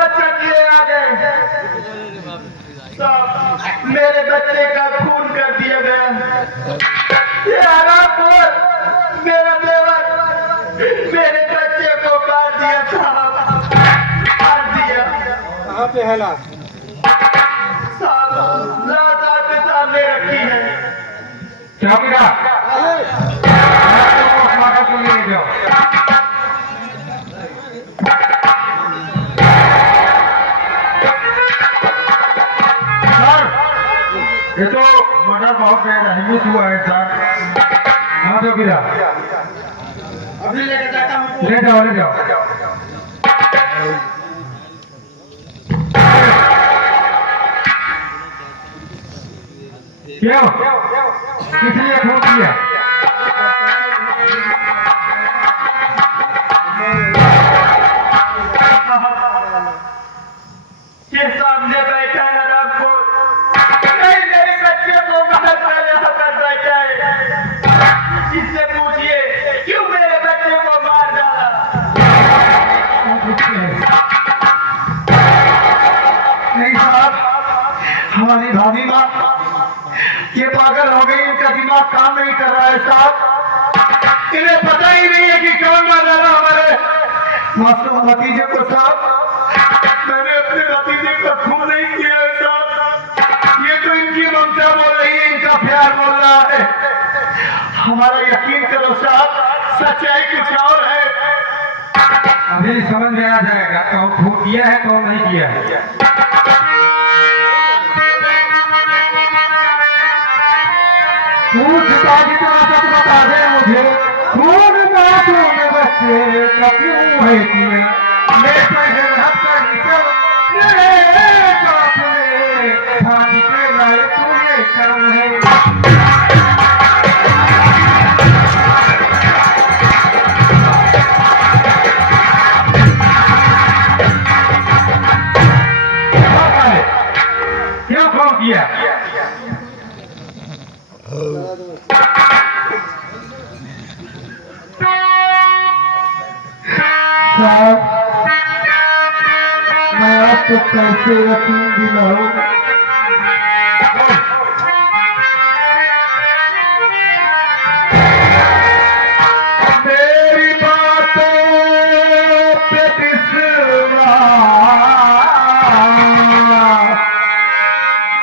बच्चा किए आ गए। मेरे बच्चे का खून कर दिया गया। ये हरामखोर मेरा देवर मेरे बच्चे को काट दिया साहब, काट दिया। कहाँ पे है लाश? साहब लाश आपके सामने रखी है। चौकीदार माता को ले जाओ। ये तो मर्डर बहुत बेरहमी हुआ है सर। हाँ चौकीदार अभी लेके जाता हूँ। ले जाओ ले जाओ। क्यों किसने खून किया? ये सामने बैठा है हरामखोर, नहीं मेरे बच्चे को मदद पहले कर बैठा है। इससे पूछिए क्यों मेरे बच्चे को मार डाला। नहीं साहब, हमारी भाभी माँ ये पागल हो गई, इनका दिमाग काम नहीं कर रहा है साहब। इन्हें पता ही नहीं है कि कौन मार डाला हमारे मासूम भतीजे को साहब। मैंने अपने भतीजे को खून नहीं किया है साहब। ये तो इनकी ममता बोल रही है, इनका प्यार बोल रहा है। हमारा यकीन करो साहब, सच्चाई कुछ और है। अभी समझ में आ जाएगा कौन खून किया है कौन नहीं किया है। पूछता जितना सच बता दे मुझे, खून मासूम बच्चे का क्यों है किया? मैं पैसे हद कर चल मेरे काफिले फांसी पे लाए तूने कर्म है। क्यों कौन किया? साहब मैं आपको कैसे यकीन दिलाऊं? मेरी बातों पे विश्वास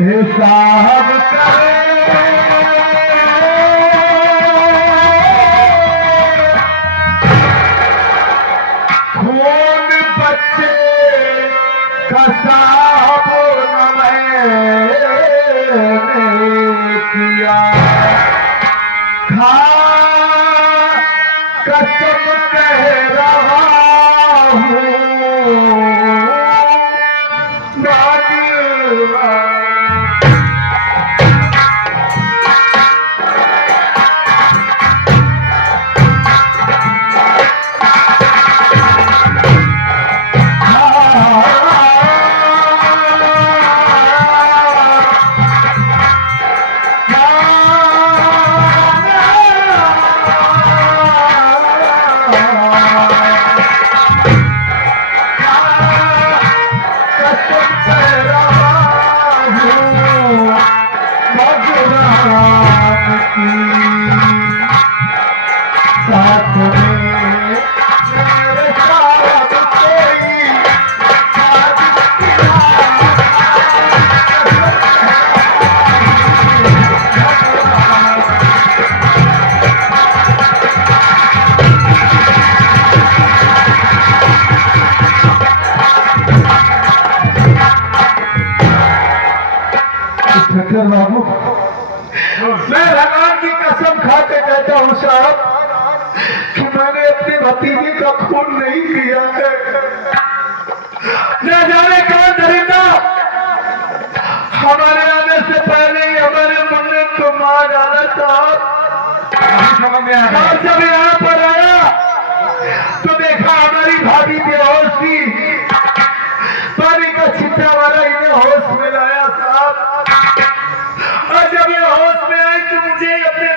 हिसाब करे। खून बच्चे का साहब न मैंने किया, खा कसम कह रहा हूँ बादशाह। बाबू मैं भगवान की कसम खा के कहता हूँ साहब कि मैंने अपने भतीजे का खून नहीं किया है। न जाने कौन दरिंदा हमारे आने से पहले ही हमारे मुन्ने को मार डाला साहब। जब यहाँ पर आया तो देखा हमारी भाभी बेहोश थी, पानी का छिट्टा वाला इन्हें होश में लाया साहब। और जब ये होश में आई तो मुझे अपने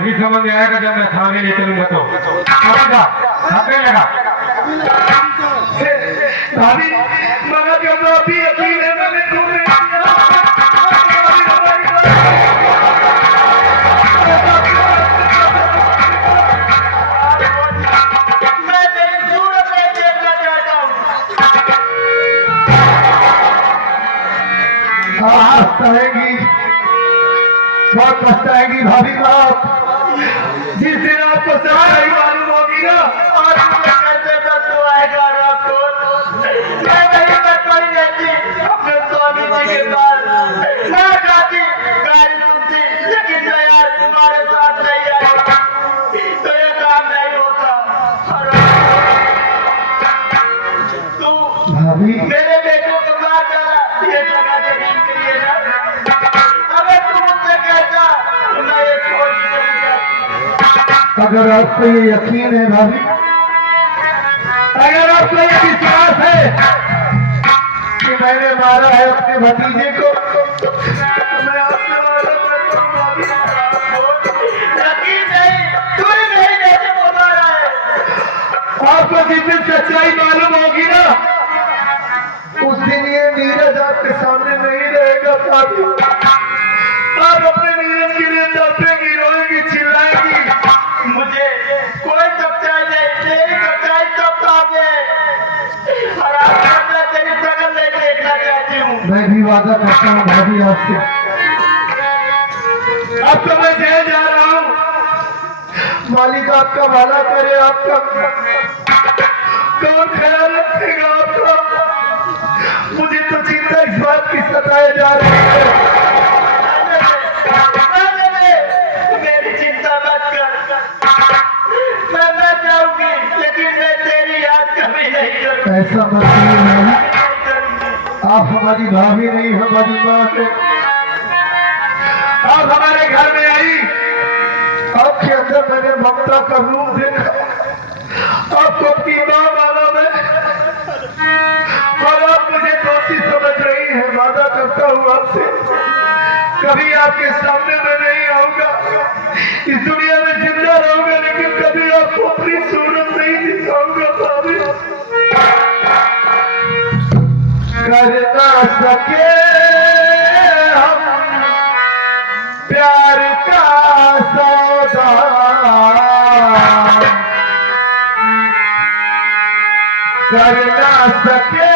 तभी समझ में आएगा जब मैं थाने ले चलूंगा तो समझा हमें लगा भाभी मगर जब अभी यकीन है मैंने तुम्हें मैं तेरी सूरत में देखना चाहता हूँ। आज कहेगी बहुत पछताएगी भाभी साहब जिस दिन आपको सच्चाई मालूम होगी ना और मुझे कैसे बदलू आएगा रामकोट? मैं नहीं कर पाई रहती अपने स्वामी जी के पास। मैं जाती गाली सुनती, लेकिन मैं यार तुम्हारे साथ नहीं आई तो ये काम नहीं होता। और तू भाभी मेरे बेटों को मार डाला ये जगह जमीन के लिए ना। अगर तू मुझसे कहता तो मैं ये छोड़ के चली जाती। अगर आपको ये यकीन है भाभी अगर आपको ये विश्वास है कि मैंने मारा है अपने भतीजे को तो मैं आपसे वादा करता हूँ भाभी यकीन नहीं, तू ही नहीं जैसे वो मारा है। आपको जिस दिन सच्चाई मालूम होगी ना उस दिन ये नीरज आपके सामने नहीं रहेगा भाभी आप अपने नीरज के लिए तड़पेगी रोएगी चिल्लाएगी मुझे कोई सच्चाई नहीं, तेरी सच्चाई सब सामने है। और आज मैं तेरी शक्ल नहीं देखना चाहती हूँ। मैं भी वादा करता हूँ भाभी आपसे अब तो मैं जेल जा रहा हूँ मालिक आपका भला करे आपका कौन ख्याल रखेगा आपका मुझे तो चिंता इस बात की सताए जा रही है मेरी चिंता मत कर, मैं मर जाऊंगी लेकिन मैं तेरी याद कभी नहीं करूंगी। ऐसा मत करिए आप हमारी भाभी नहीं हमारी माँ है आप हमारे घर में आई आपके अंदर मैंने ममता का रूप देखा आपको अपनी माँ माना मैं और आप मुझे दोषी समझ रही है वादा करता हूँ आपसे कभी आपके सामने मैं नहीं आऊंगा इस दुनिया में जिंदा रहूंगा लेकिन कभी आपको अपनी सूरत नहीं दिखाऊंगा भाभी कर ना सके हम प्यार का सौदा कर ना सके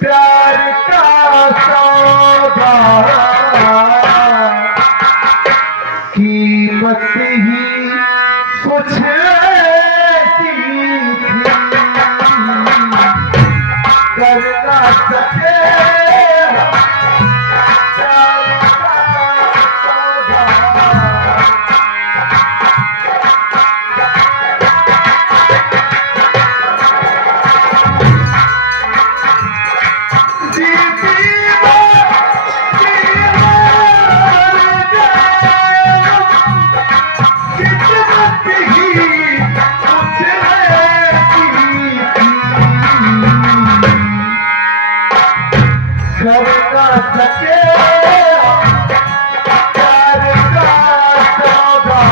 प्यार का सौदा कीमत ही कुछ ऐसी थी कर ना सके प्यार का सौदा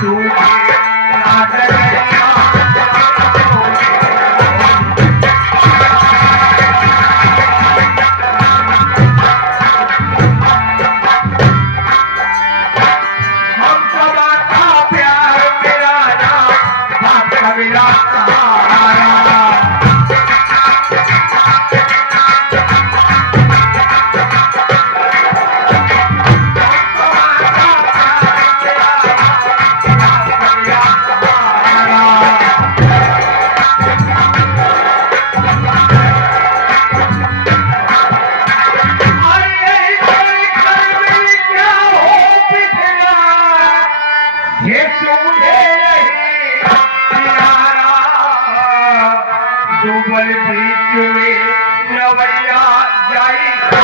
तू केवल बीच में नवैया जाई तो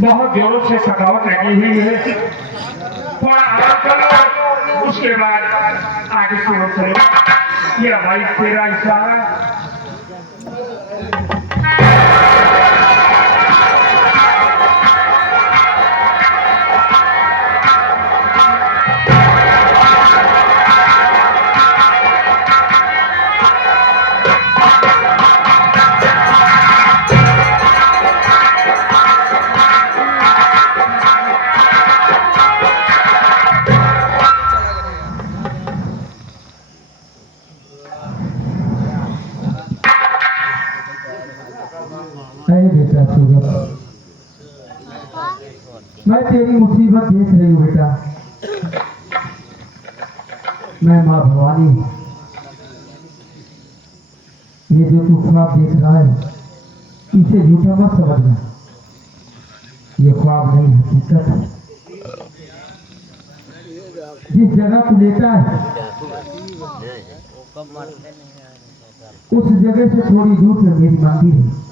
बहुत जोरों से सखावट लगी हुई है। थोड़ा आराम करो, उसके बाद आगे शुरू करो। ये भाई तेरा इशारा। बेटा सूरज, मैं तेरी मुसीबत देख रही हूँ बेटा। मैं माँ भवानी, ये जो तू ख्वाब देख रहा है इसे झूठा मत समझना। ये ख्वाब नहीं हकीकत है। जिस जगह तू लेता है उस जगह से थोड़ी दूर पर मेरी मंदिर है।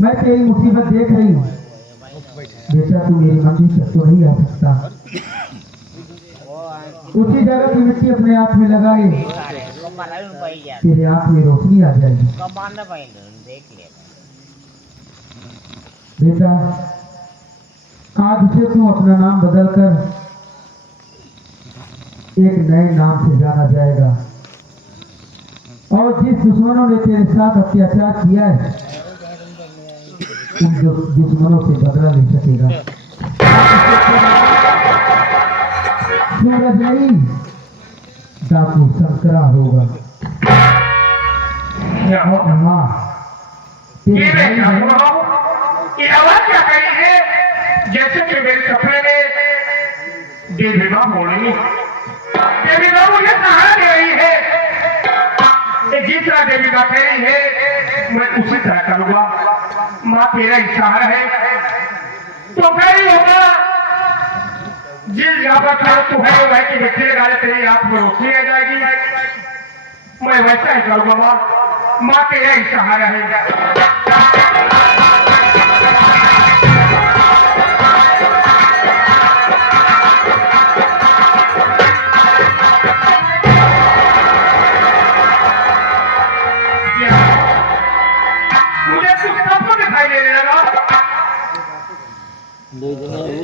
मैं तेरी मुसीबत देख रही हूँ बेटा, तू मेरी मंदिर तक तो नहीं आ सकता। उसी जगह की मिट्टी अपने आँख में लगाए, तेरे आँख में रोशनी आ जाएगी। बेटा आज से तू अपना नाम बदलकर एक नए नाम से जाना जाएगा, और जिस दुश्मनों ने तेरे साथ अत्याचार किया है उन दुश्मनों से बदला ले सकेगा। सूरज नहीं, डाकू शंकरा होगा। और माँ तेरे भाई ये आवाज क्या कही है? जैसे कि मेरे सपने में देवीमा हो रही है। देवीमा मुझे सहारा दे रही है। जिस तरह देवीमा कह रही है मैं उसी तरह करूंगा। माँ तेरा इशारा है तो फिर ही होगा। जिस जगह पर तू है वह की मिट्टी लगा ले, तेरी आंख में रोशनी आ जाएगी। मैं वैसा ही करूंगा माँ। माँ तेरा इशारा है।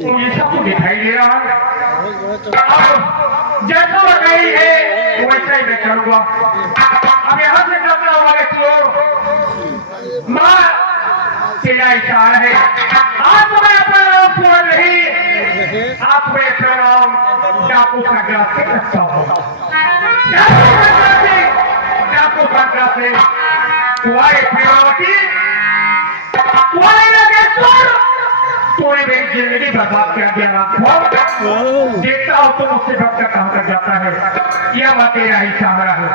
मुझे सब कुछ दिखाई दे रहा है। अब जैसा वो गई है वैसा ही मैं करूंगा। अब यहाँ से करता हमारे चोर माँ तेरा इशारा है। आज मैं अपना नाम पूरा नहीं, आज मैं अपना नाम डाकू संग्रह से रखता हूँ। डाकू संग्रह से वाई प्रियोरिटी वाई लगे चोर तो तूने मेरी जिंदगी बर्बाद कर दिया रामपुर। देखता हूँ तुम मुझसे भक्त काम कर जाता है या मैं तेरा ही सहारा है।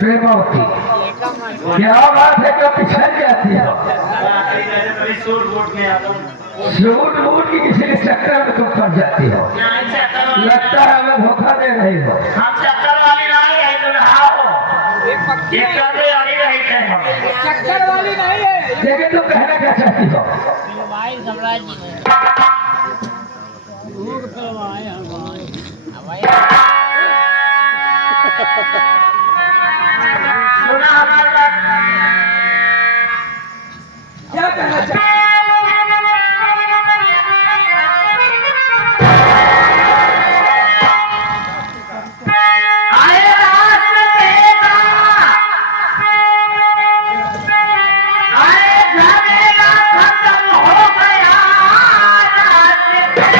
प्रेमावती क्या बात है, क्या पिछड़ जाती हो? सूट बूट में आता हूँ। झूठ मूठ की किसी के चक्कर में तुम फंस जाती हो। लगता है हमें धोखा दे रही हो। हम चक्कर वाली नहीं है, दुल्हा हो। ये करने वाली नहीं है। चक्कर वाली नहीं है। लेकिन तुम कहना क्या चाहती हो? फिल्माई सम्राट जी ने भूख फिल्माई हमारी सुना हमारी बात? क्या कहना चाहते आए रास्ते का, आए झमेला खत्म हो गया रास्ते का।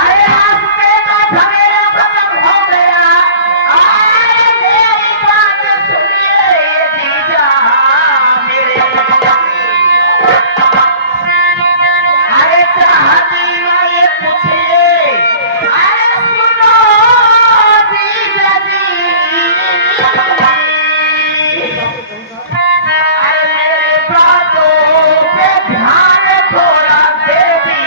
आए रास्ते का झमेला खत्म हो गया। आए मेरी बात सुनिए जीजा मेरे। अरे चाहती मैं ये पूछिए, अरे सुनो जीजा जी, अरे मेरे बातों पे ध्यान थोड़ा दे दी।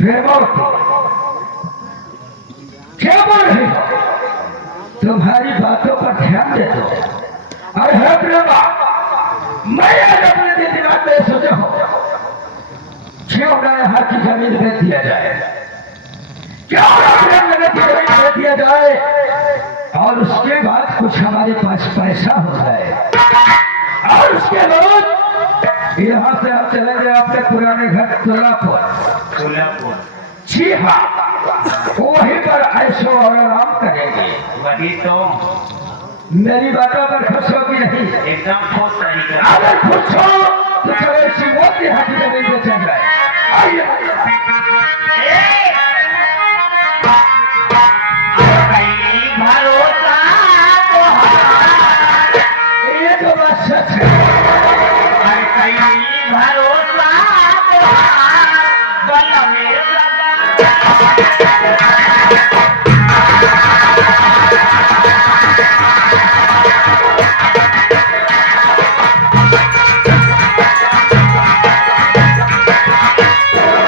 प्रेमावती क्या बोल रही हो? तुम्हारी बातों पर ध्यान दे दो। अरे है प्रेमा, मैं आज अपने दिल दिमाग में सोचा हूँ क्यों ना यहाँ की जमीन बेच दिया जाए, क्यों ना प्रेम नगर की जमीन बेच दिया जाए और उसके बाद कुछ हमारे पास पैसा हो जाए और उसके बाद यहाँ से हम चले गए अपने पुराने घर तुलापुर। जी हाँ, वहीं पर ऐशो और आराम करेंगे। वही तो मेरी बातों पर खुश होगी नहीं? एकदम खुश सही कर। अगर खुश हो तो चलो इसी मोती हाथी जमीन बेचा जाए। आइए भरोसा तो ये तो बात सच है। भरोसा तो बल में अरे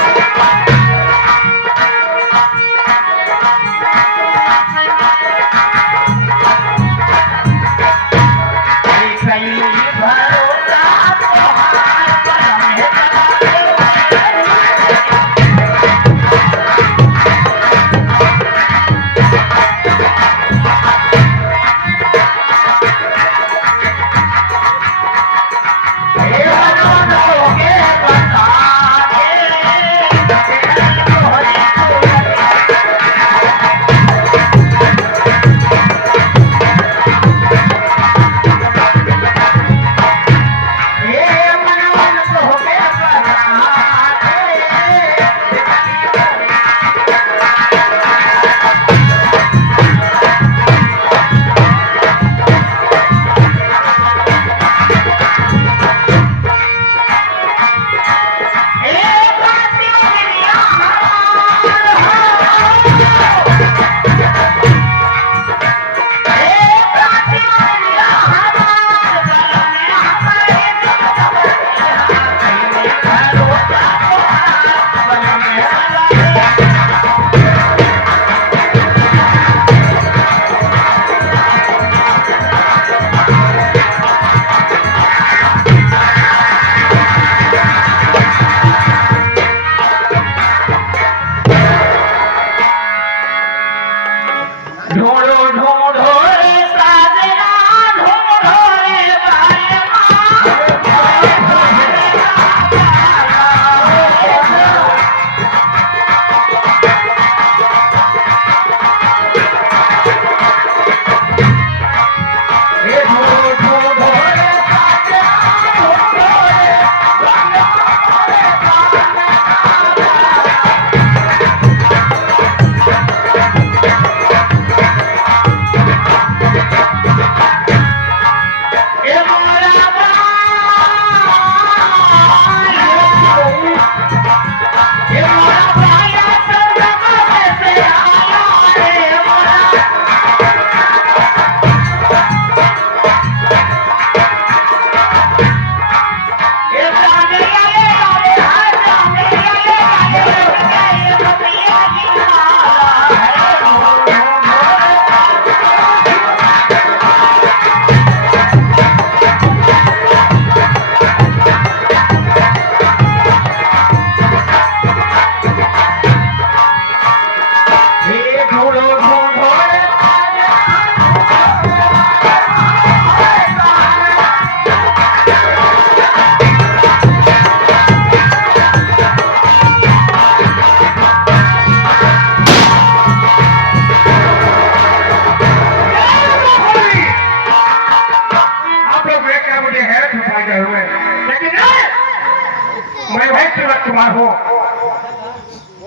सवार हो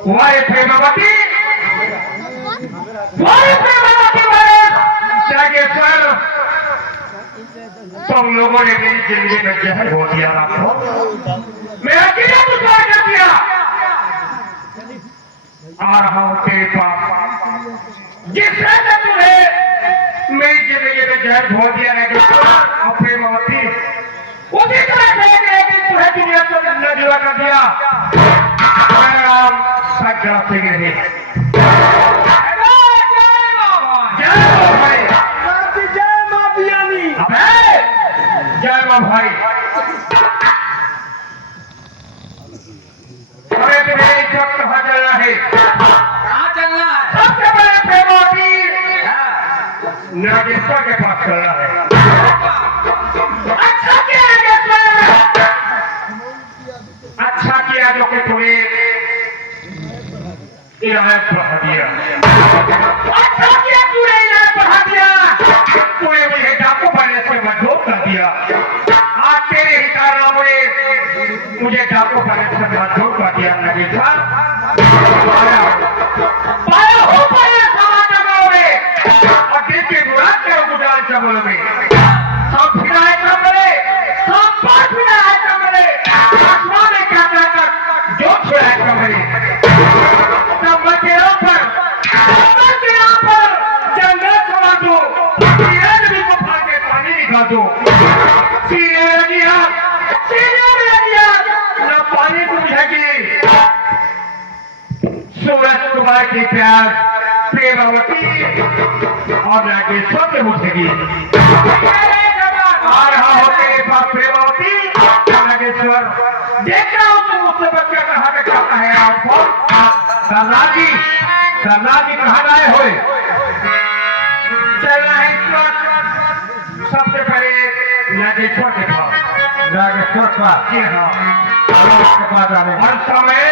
वारे प्रेमवती नागेश्वर तुम लोगों ने मेरी जिंदगी में जहर हो दिया आपको मैं अकेला दुश्मन कर दिया आ रहा हूं तेरे पास जिसने तुम्हें मेरी जिंदगी में जहर हो दिया नागेश्वर और प्रेमवती उसी तरह से तुम्हें दुनिया से नजूरा कर दिया मेरा नाम सज्जा सिंह है जय मां भाई हमें तुम्हें इस वक्त कहाँ चलना है कहाँ चलना है? सबसे पहले प्रेमवती नागेश्वर के पास चलना है अच्छा किया नागेश्वर अच्छा किया जो कि तुम्हें इनायत बढ़ा दिया अच्छा किया तूने इनायत बढ़ा दिया तूने मुझे डाकू बनने से मजबूर कर दिया आज तेरे ही कारनामों ने मुझे डाकू बनने से मजबूर कर दिया नागेश्वर पाया हो पाए समाज जगहों में और दिल की मुराद के उदार जगहों में सब फिराए कमरे सब पर फिराए कमरे आसमान में क्या जाकर जो फिराए कमरे सब बचेरों पर जंगल छोड़ा दो नदी को फाड़ के पानी निकाल दो सीने लगी न पानी बुझेगी सूरज तुम्हारे की प्यार प्रेमवती और नागेश्वर से बुझेगी आ रहा हो तेरे पास प्रेमवती नागेश्वर देख रहा हूं तुम मुझसे बच्चा कहाँ पे खाता है आपको सरदार जी कहाँ गए हुए चलना है इस वक्त सबसे पहले नागेश्वर के पास जी हाँ उसके पास आने हर समय